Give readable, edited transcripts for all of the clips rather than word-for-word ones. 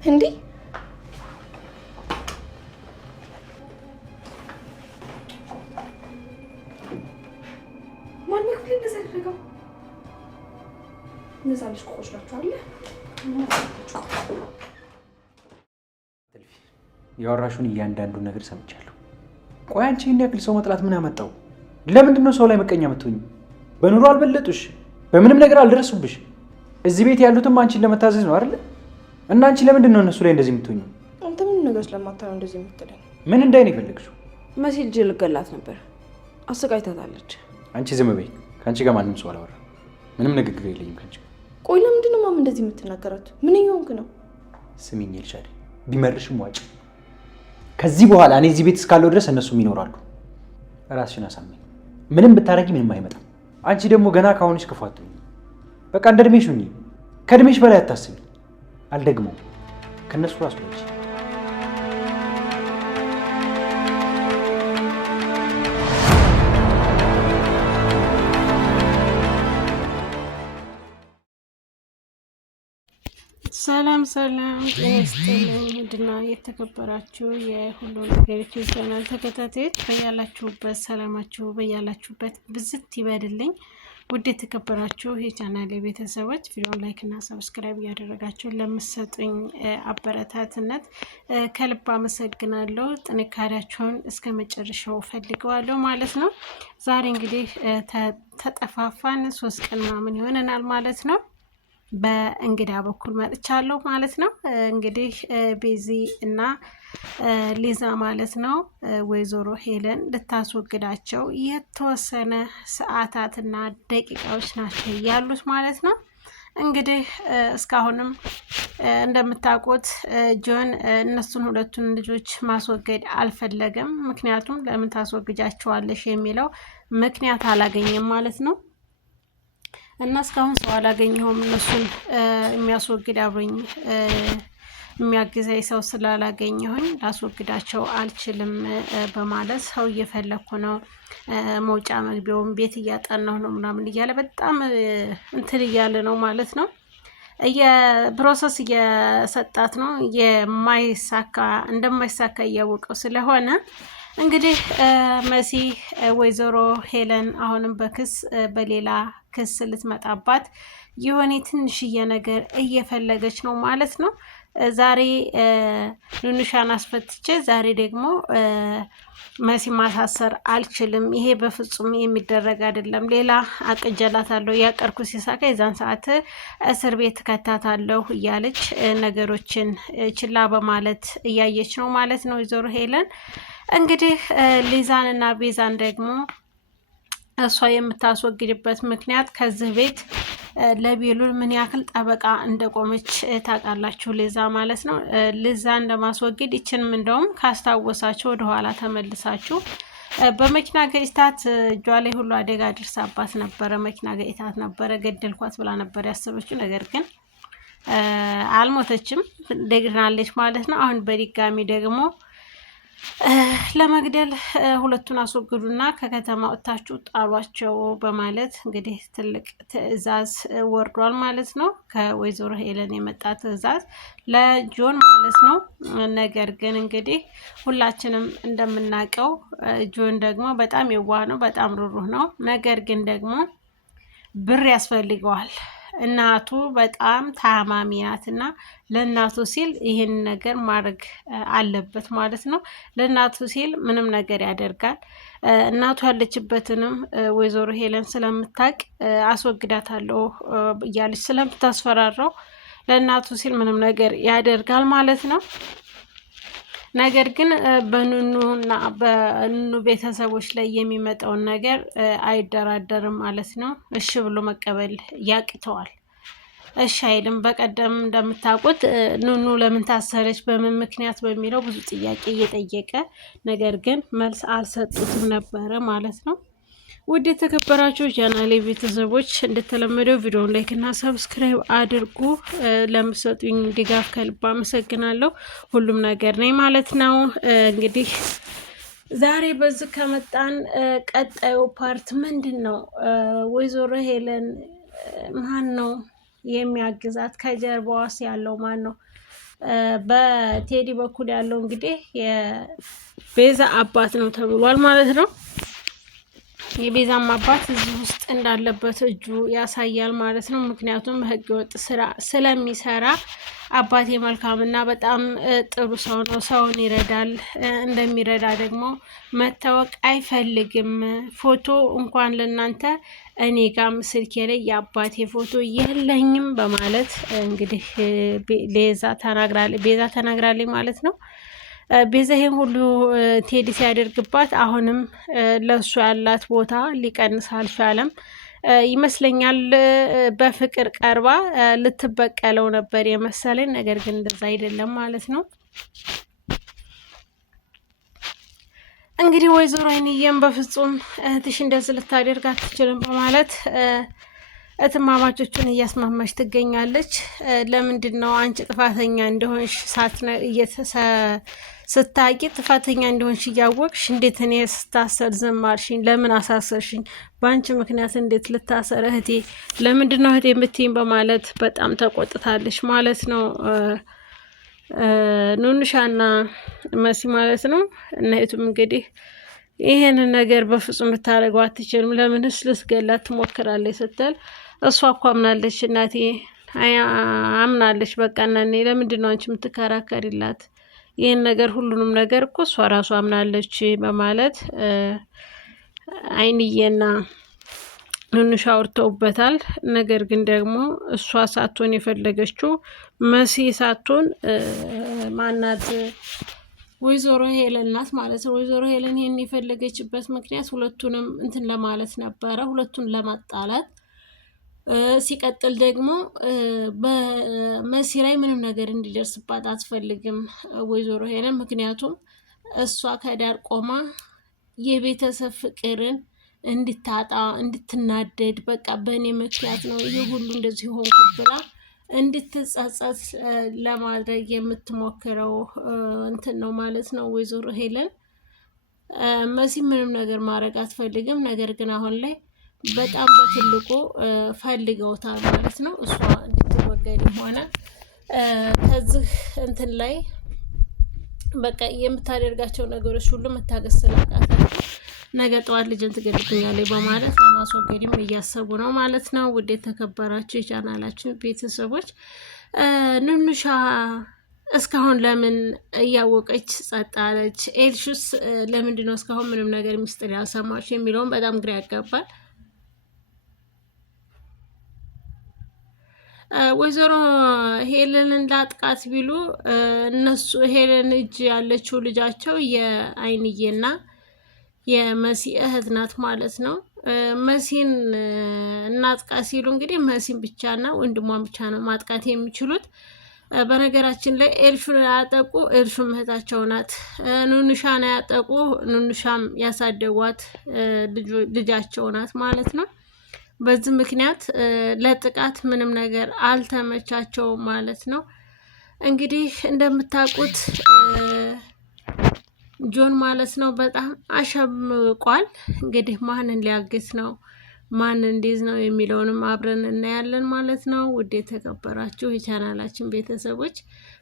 እንዴ ማን ነው እንደዛ ያደረገው? እነዛ ልጅ ቆቆሽላችኋል። ያወራሹን እያንዳንዱን ነገር ሰምቻለሁ። ቆይ አንቺ ይሄን ያክል ሰው መጥላት ምን አመጣው? ለምንድን ነው ሰው ላይ መቀኛ የምትሆኚ? በኑሮ አልበለጡሽ፣ በምንም ነገር አልደረሱብሽ። እዚህ ቤት ያሉትም አንቺን ለመታዘዝ ነው አይደል? እና አንቺ ለምንድን ነው እነሱ ላይ እንደዚህ የምትሆኚ? አንተ ምን ነገር ስለማታየው እንደዚህ የምትለኝ? ምን እንዳይን የፈለግሽው? መሲ ልጅ ልገላት ነበር፣ አሰቃይታታለች። አንቺ ዝም በይ። ከአንቺ ጋር ማንም ሰው አላወራ። ምንም ንግግር የለኝም ከአንቺ ጋር። ቆይ ለምንድን ነው ማም እንደዚህ የምትናገራት? ምን እየሆንክ ነው? ስሚኝ ልሻል፣ ቢመርሽም ዋጭ። ከዚህ በኋላ እኔ እዚህ ቤት እስካለው ድረስ እነሱም ይኖራሉ። ራስሽን አሳመኝ። ምንም ብታረጊ ምንም አይመጣም። አንቺ ደግሞ ገና ካሁንሽ ክፉ አትሁኚ። በቃ እንደ እድሜሽ ሁኚ። ከእድሜሽ በላይ አታስቢ። አልደግሞም። ከነሱ ራስ ወጪ ሰላም ውድና የተከበራችሁ የሁሉ ነገር ቻናል ተከታታዮች በያላችሁበት ሰላማችሁ በያላችሁበት ብዝት ይበልልኝ። ውድ የተከበራችሁ የቻናል ቤተሰቦች ቪዲዮን ላይክ እና ሰብስክራይብ እያደረጋችሁ ለምትሰጡኝ አበረታትነት ከልብ አመሰግናለሁ። ጥንካሬያችሁን እስከ መጨረሻው ፈልገዋለሁ ማለት ነው። ዛሬ እንግዲህ ተጠፋፋን 3 ቀን ምናምን ይሆነናል ማለት ነው። በእንግዳ በኩል መጥቻለሁ ማለት ነው። እንግዲህ ቤዚ እና ሊዛ ማለት ነው ወይዘሮ ሄለን ልታስወግዳቸው የተወሰነ ሰዓታትና ደቂቃዎች ናቸው ያሉት ማለት ነው። እንግዲህ እስካሁንም እንደምታውቁት ጆን እነሱን ሁለቱን ልጆች ማስወገድ አልፈለገም። ምክንያቱም ለምን ታስወግጃቸዋለሽ የሚለው ምክንያት አላገኘም ማለት ነው። እና እስካሁን ሰው አላገኘሁም፣ እነሱን የሚያስወግድ አብሮኝ የሚያግዘኝ ሰው ስላላገኘሁኝ ላስወግዳቸው አልችልም በማለት ሰው እየፈለኩ ነው፣ መውጫ መግቢያውን ቤት እያጠናሁ ነው ምናምን እያለ በጣም እንትን እያለ ነው ማለት ነው። የፕሮሰስ እየሰጣት ነው። እንደማይሳካ እያወቀው ስለሆነ እንግዲህ መሲ ወይዘሮ ሄለን አሁንም በሌላ ክስ ልትመጣባት የሆነ ትንሽዬ ነገር እየፈለገች ነው ማለት ነው። ዛሬ ኑኑሻን አስፈትቼ ዛሬ ደግሞ መሲ ማሳሰር አልችልም፣ ይሄ በፍጹም የሚደረግ አይደለም፣ ሌላ አቅጀላታለሁ፣ ያቀርኩ ሲሳካ የዛን ሰዓት እስር ቤት ከታታለሁ እያለች ነገሮችን ችላ በማለት እያየች ነው ማለት ነው ወይዘሮ ሄለን። እንግዲህ ሊዛን እና ቤዛን ደግሞ እሷ የምታስወግድበት ምክንያት ከዚህ ቤት ለቤሉል ምን ያክል ጠበቃ እንደቆመች ታውቃላችሁ፣ ሊዛ ማለት ነው። ሊዛን ለማስወገድ ይችንም እንደውም ካስታወሳችሁ ወደኋላ ተመልሳችሁ በመኪና ገጭታት እጇ ላይ ሁሉ አደጋ ድርሳባት ነበረ። መኪና ገጭታት ነበረ፣ ገደልኳት ብላ ነበር ያሰበችው። ነገር ግን አልሞተችም፣ ደግናለች ማለት ነው። አሁን በድጋሚ ደግሞ ለመግደል ሁለቱን አስወግዱና ከከተማ ወጥታችሁ ጣሏቸው በማለት እንግዲህ ትልቅ ትዕዛዝ ወርዷል ማለት ነው። ከወይዘሮ ሄለን የመጣ ትዕዛዝ ለጆን ማለት ነው። ነገር ግን እንግዲህ ሁላችንም እንደምናውቀው ጆን ደግሞ በጣም የዋህ ነው፣ በጣም ሩሩህ ነው። ነገር ግን ደግሞ ብር ያስፈልገዋል። እናቱ በጣም ታማሚ ናትና ለእናቱ ሲል ይህን ነገር ማድረግ አለበት ማለት ነው። ለእናቱ ሲል ምንም ነገር ያደርጋል። እናቱ ያለችበትንም ወይዘሮ ሄለን ስለምታውቅ አስወግዳታለሁ እያለች ስለምታስፈራራው ለእናቱ ሲል ምንም ነገር ያደርጋል ማለት ነው። ነገር ግን በኑኑና በኑኑ ቤተሰቦች ላይ የሚመጣውን ነገር አይደራደርም ማለት ነው። እሺ ብሎ መቀበል ያቅተዋል። እሺ አይልም። በቀደም እንደምታውቁት ኑኑ ለምን ታሰረች፣ በምን ምክንያት በሚለው ብዙ ጥያቄ እየጠየቀ ነገር ግን መልስ አልሰጡትም ነበረ ማለት ነው። ውድ የተከበራችሁ ቻናሌ ቤተሰቦች እንደተለመደው ቪዲዮውን ላይክ እና ሰብስክራይብ አድርጉ። ለምትሰጡኝ ድጋፍ ከልብ አመሰግናለሁ። ሁሉም ነገር ነኝ ማለት ነው። እንግዲህ ዛሬ በዚህ ከመጣን ቀጣዩ ፓርት ምንድን ነው? ወይዘሮ ሄለን ማን ነው የሚያግዛት? ከጀርባዋስ ያለው ማን ነው? በቴዲ በኩል ያለው እንግዲህ የቤዛ አባት ነው ተብሏል ማለት ነው። የቤዛም አባት እዚህ ውስጥ እንዳለበት እጁ ያሳያል ማለት ነው። ምክንያቱም ህገወጥ ስራ ስለሚሰራ አባቴ መልካምና በጣም ጥሩ ሰው ነው፣ ሰውን ይረዳል። እንደሚረዳ ደግሞ መታወቅ አይፈልግም። ፎቶ እንኳን ለእናንተ እኔ ጋም ስልኬ ላይ የአባቴ ፎቶ የለኝም በማለት እንግዲህ ቤዛ ተናግራለች ማለት ነው። ቤዛ ይሄን ሁሉ ቴዲ ሲያደርግባት አሁንም ለሱ ያላት ቦታ ሊቀንስ አልቻለም ይመስለኛል። በፍቅር ቀርባ ልትበቀለው ነበር የመሰለኝ፣ ነገር ግን እንደዛ አይደለም ማለት ነው። እንግዲህ ወይዘሮ አይንዬም በፍጹም እህትሽ እንደዚህ ልታደርግ አትችልም በማለት እትማማቾቹን እያስማማች ትገኛለች። ለምንድን ነው አንቺ ጥፋተኛ እንደሆንሽ ስታቂ ጥፋተኛ እንደሆንሽ እያወቅሽ እንዴት እኔ ስታሰር ዝም አልሽኝ? ለምን አሳሰርሽኝ? በአንቺ ምክንያት እንዴት ልታሰር እህቴ? ለምንድን ነው እህቴ የምትይኝ? በማለት በጣም ተቆጥታለች ማለት ነው። ኑንሻና መሲ ማለት ነው። እናቱም እንግዲህ ይሄንን ነገር በፍጹም ልታደርገው አትችልም፣ ለምንስ ልትገላት ትሞክራለች ስትል እሷ እኮ አምናለች እናቴ አምናለች። በቃ እናኔ ለምንድን ነው አንቺ የምትከራከሪላት? ይህን ነገር ሁሉንም ነገር እኮ እሷ ራሱ አምናለች በማለት አይንዬና ኑንሻ አውርተውበታል። ነገር ግን ደግሞ እሷ ሳትሆን የፈለገችው መሲ ሳትሆን ማናት ወይዘሮ ሄለን ናት ማለት ነው። ወይዘሮ ሄለን ይህን የፈለገችበት ምክንያት ሁለቱንም እንትን ለማለት ነበረ፣ ሁለቱን ለማጣላት። ሲቀጥል ደግሞ በመሲ ላይ ምንም ነገር እንዲደርስባት አትፈልግም ወይዘሮ ሄለን። ምክንያቱም እሷ ከዳር ቆማ የቤተሰብ ፍቅርን እንድታጣ እንድትናደድ፣ በቃ በእኔ ምክንያት ነው ይህ ሁሉ እንደዚህ ሆንኩ ብላ እንድትጸጸት ለማድረግ የምትሞክረው እንትን ነው ማለት ነው ወይዘሮ ሄለን። መሲ ምንም ነገር ማድረግ አትፈልግም። ነገር ግን አሁን ላይ በጣም በትልቁ ፈልገውታል ማለት ነው። እሷ እንድትወገድ ሆነ ከዚህ እንትን ላይ በቃ የምታደርጋቸው ነገሮች ሁሉ መታገስ ስላቃታቸው ነገ ጠዋት ልጅን ትገድብኛለች በማለት ለማስወገድም እያሰቡ ነው ማለት ነው። ውድ የተከበራችሁ የቻናላችን ቤተሰቦች ኑኑሻ እስካሁን ለምን እያወቀች ጸጥ አለች? ኤልሹስ ለምንድን ነው እስካሁን ምንም ነገር ሚስጥር ያልሰማች የሚለውን በጣም ግራ ያጋባል። ወይዘሮ ሄለንን ላጥቃት ቢሉ እነሱ ሄለን እጅ ያለችው ልጃቸው የአይንዬና የመሲ እህት ናት ማለት ነው። መሲን እናጥቃት ሲሉ እንግዲህ መሲን ብቻና ወንድሟን ብቻ ነው ማጥቃት የሚችሉት። በነገራችን ላይ ኤልሹን ያጠቁ ኤልሹም እህታቸው ናት። ኑኑሻን ያጠቁ ኑኑሻም ያሳደጓት ልጃቸው ናት ማለት ነው። በዚህ ምክንያት ለጥቃት ምንም ነገር አልተመቻቸውም ማለት ነው። እንግዲህ እንደምታውቁት ጆን ማለት ነው በጣም አሸምቋል። እንግዲህ ማንን ሊያግት ነው ማን እንዲዝ ነው የሚለውንም አብረን እናያለን ማለት ነው። ውድ የተከበራችሁ የቻናላችን ቤተሰቦች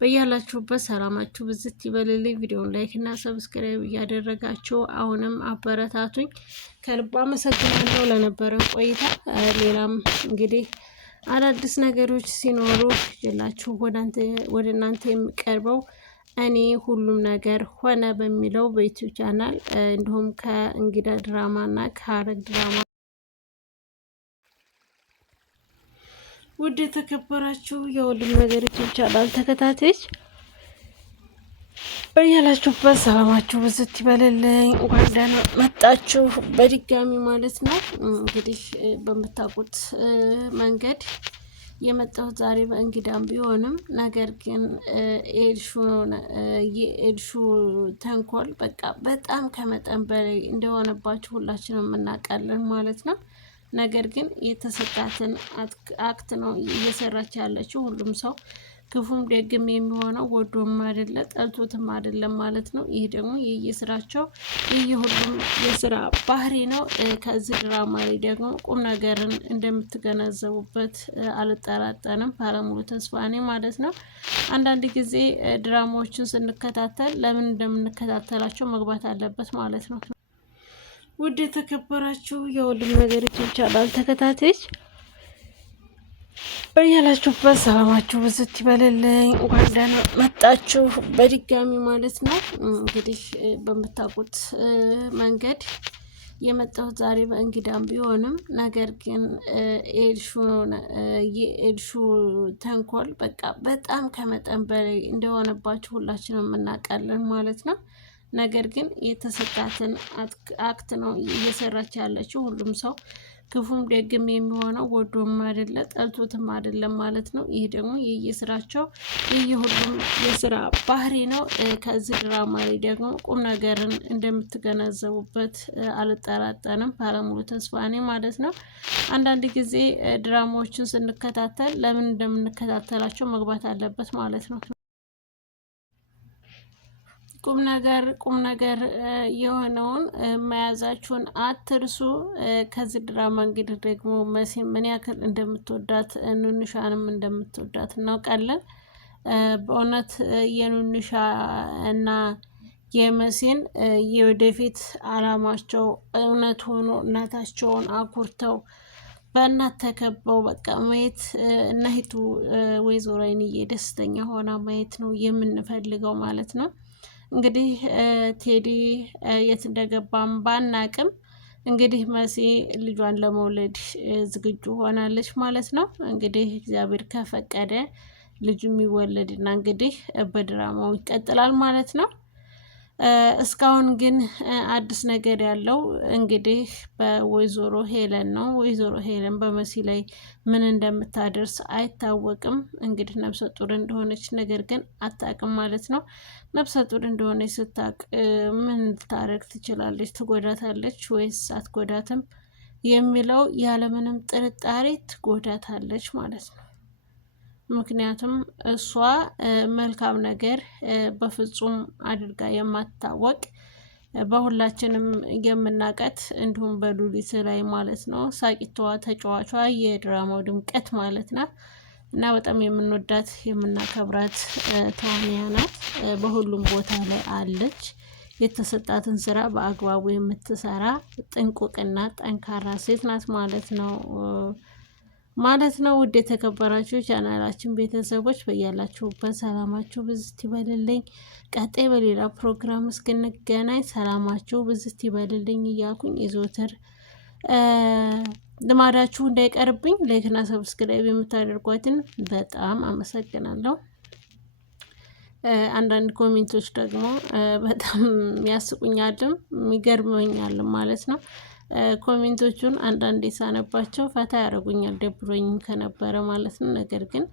በያላችሁበት ሰላማችሁ ብዝት ይበልልኝ። ቪዲዮውን ላይክ እና ሰብስክራይብ እያደረጋችሁ አሁንም አበረታቱኝ። ከልብ አመሰግናለሁ ለነበረን ቆይታ። ሌላም እንግዲህ አዳዲስ ነገሮች ሲኖሩ ይላችሁ ወደ እናንተ የሚቀርበው እኔ ሁሉም ነገር ሆነ በሚለው በዩቲዩብ ቻናል እንዲሁም ከእንግዳ ድራማ እና ከሀረግ ድራማ ውድ የተከበራችሁ የሁሉም ነገር ዩቲዩብ ቻናል ተከታታዮች በያላችሁበት ሰላማችሁ ብዝት ይበልልኝ። እንኳን ደህና መጣችሁ በድጋሚ ማለት ነው። እንግዲህ በምታውቁት መንገድ የመጣሁት ዛሬ በእንግዳም ቢሆንም ነገር ግን የኤልሹ ተንኮል በቃ በጣም ከመጠን በላይ እንደሆነባችሁ ሁላችንም እናውቃለን ማለት ነው። ነገር ግን የተሰጣትን አክት ነው እየሰራች ያለችው። ሁሉም ሰው ክፉም ደግም የሚሆነው ወዶም አይደለ ጠልቶትም አይደለም ማለት ነው። ይህ ደግሞ የየስራቸው የየሁሉም የስራ ባህሪ ነው። ከዚህ ድራማ ላይ ደግሞ ቁም ነገርን እንደምትገነዘቡበት አልጠራጠርም፣ ባለሙሉ ተስፋ ነኝ ማለት ነው። አንዳንድ ጊዜ ድራማዎችን ስንከታተል ለምን እንደምንከታተላቸው መግባት አለበት ማለት ነው። ውድ የተከበራችሁ የሁሉም ነገር ይቻላል ተከታታዮች በያላችሁበት ሰላማችሁ ብዝት ይበልልኝ። እንኳን ደህና መጣችሁ በድጋሚ ማለት ነው። እንግዲህ በምታውቁት መንገድ የመጣሁት ዛሬ በእንግዳም ቢሆንም ነገር ግን የኤልሹ ተንኮል በቃ በጣም ከመጠን በላይ እንደሆነባችሁ ሁላችንም እናውቃለን ማለት ነው። ነገር ግን የተሰጣትን አክት ነው እየሰራች ያለችው። ሁሉም ሰው ክፉም ደግም የሚሆነው ወዶም አይደለ ጠልቶትም አይደለም ማለት ነው። ይህ ደግሞ የየስራቸው የየሁሉም የስራ ባህሪ ነው። ከዚህ ድራማ ላይ ደግሞ ቁም ነገርን እንደምትገነዘቡበት አልጠራጠርም፣ ባለሙሉ ተስፋ ነኝ ማለት ነው። አንዳንድ ጊዜ ድራማዎችን ስንከታተል ለምን እንደምንከታተላቸው መግባት አለበት ማለት ነው። ቁም ነገር የሆነውን መያዛችሁን አትርሱ። ከዚህ ድራማ እንግዲህ ደግሞ መሲ ምን ያክል እንደምትወዳት ኑንሻንም እንደምትወዳት እናውቃለን። በእውነት የኑንሻ እና የመሲን የወደፊት አላማቸው እውነት ሆኖ እናታቸውን አኩርተው በእናት ተከበው በቃ ማየት እናሂቱ ወይዘሮ አይንዬ ደስተኛ ሆና ማየት ነው የምንፈልገው ማለት ነው። እንግዲህ ቴዲ የት እንደገባም ባናቅም እንግዲህ መሲ ልጇን ለመውለድ ዝግጁ ሆናለች ማለት ነው። እንግዲህ እግዚአብሔር ከፈቀደ ልጁ የሚወለድና እንግዲህ በድራማው ይቀጥላል ማለት ነው። እስካሁን ግን አዲስ ነገር ያለው እንግዲህ በወይዘሮ ሄለን ነው። ወይዘሮ ሄለን በመሲ ላይ ምን እንደምታደርስ አይታወቅም። እንግዲህ ነፍሰ ጡር እንደሆነች ነገር ግን አታውቅም ማለት ነው። ነፍሰ ጡር እንደሆነች ስታውቅ ምን ልታረግ ትችላለች? ትጎዳታለች ወይስ አትጎዳትም የሚለው ያለምንም ጥርጣሬ ትጎዳታለች ማለት ነው። ምክንያቱም እሷ መልካም ነገር በፍጹም አድርጋ የማትታወቅ በሁላችንም የምናውቃት እንዲሁም በሉሊት ላይ ማለት ነው ሳቂቷ ተጫዋቿ የድራማው ድምቀት ማለት ናት እና በጣም የምንወዳት የምናከብራት ተዋንያ ናት። በሁሉም ቦታ ላይ አለች። የተሰጣትን ስራ በአግባቡ የምትሰራ ጥንቁቅና ጠንካራ ሴት ናት ማለት ነው ውድ የተከበራችሁ ቻናላችን ቤተሰቦች በያላችሁበት ሰላማችሁ ብዝት ይበልልኝ። ቀጣይ በሌላ ፕሮግራም እስክንገናኝ ሰላማችሁ ብዝት ይበልልኝ እያልኩኝ የዘወትር ልማዳችሁ እንዳይቀርብኝ ላይክና ሰብስክራይብ የምታደርጓትን በጣም አመሰግናለሁ። አንዳንድ ኮሜንቶች ደግሞ በጣም ያስቁኛልም ይገርመኛልም ማለት ነው። ኮሜንቶቹን አንዳንዴ ሳነባቸው ፈታ ያደርጉኛል ደብሮኝ ከነበረ ማለት ነው። ነገር ግን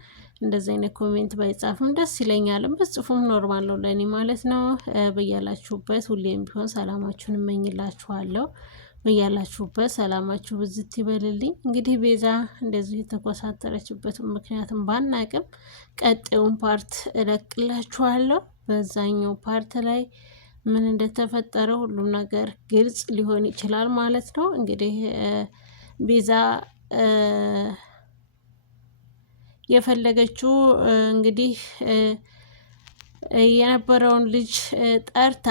እንደዚህ አይነት ኮሜንት ባይጻፍም ደስ ይለኛልም፣ በጽፉም ኖርማል ነው ለእኔ ማለት ነው። በያላችሁበት ሁሌም ቢሆን ሰላማችሁን እመኝላችኋለሁ። በያላችሁበት ሰላማችሁ ብዝት ይበልልኝ። እንግዲህ ቤዛ እንደዚህ የተኮሳተረችበትን ምክንያትም ባናቅም ቀጣዩን ፓርት እለቅላችኋለሁ። በዛኛው ፓርት ላይ ምን እንደተፈጠረ ሁሉም ነገር ግልጽ ሊሆን ይችላል ማለት ነው። እንግዲህ ቤዛ የፈለገችው እንግዲህ የነበረውን ልጅ ጠርታ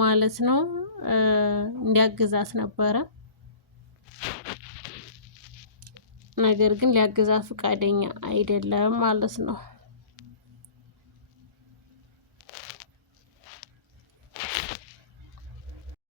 ማለት ነው እንዲያግዛት ነበረ። ነገር ግን ሊያግዛት ፈቃደኛ አይደለም ማለት ነው።